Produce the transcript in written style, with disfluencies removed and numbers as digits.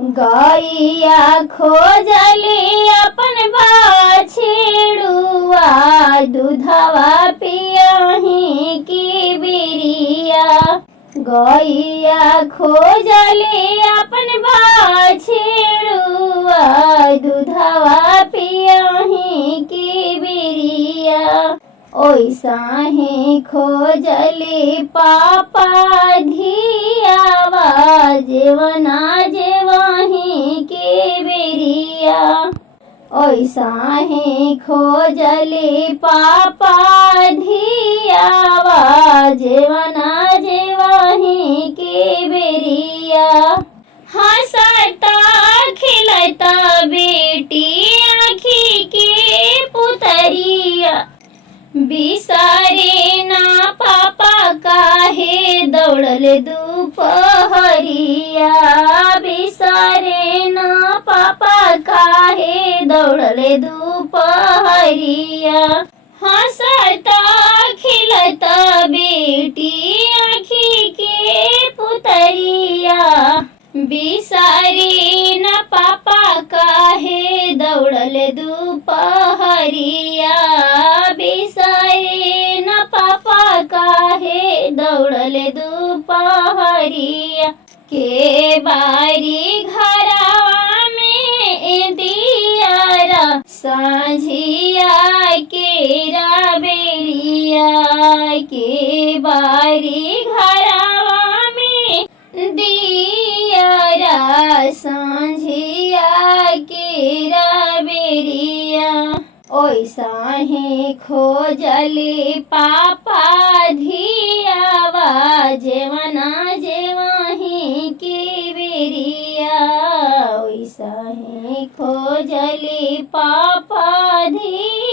गैया खोजली अपन बाछड़ुआ दूधवा पियही की बिरिया। गैया खोजली अपन बाछड़ुआ दूधवा पियही की बिरिया। ओइसाही खोजली पापा धियावा जेवना जेवही के बेरिया। ओइसाही खोजली पापा धियावा जेवना जेवही के बेरिया। हंसता खिलता बेटी आँखी के पुतरिया। बिसारे ना पापा काहे दौड़ल दुपहरिया। बिसारे ना पापा काहे दौड़ल दुपहरिया। हंसता खिलता बेटी आँखी के पुतरिया। बिसारे न पापा काहे दौड़ल दुपहरिया। बिसारे न पापा काहे दौड़ल दुपहरिया। के बारी घरवा में दियारा साझिया के राबेरिया। के बारी घरवा में दियारा सांझिया के राबेरिया। ओइसाही खोजली पापा धियावा जेवना जेवही के बेरिया। ओइसाही खोजली पापा धिया।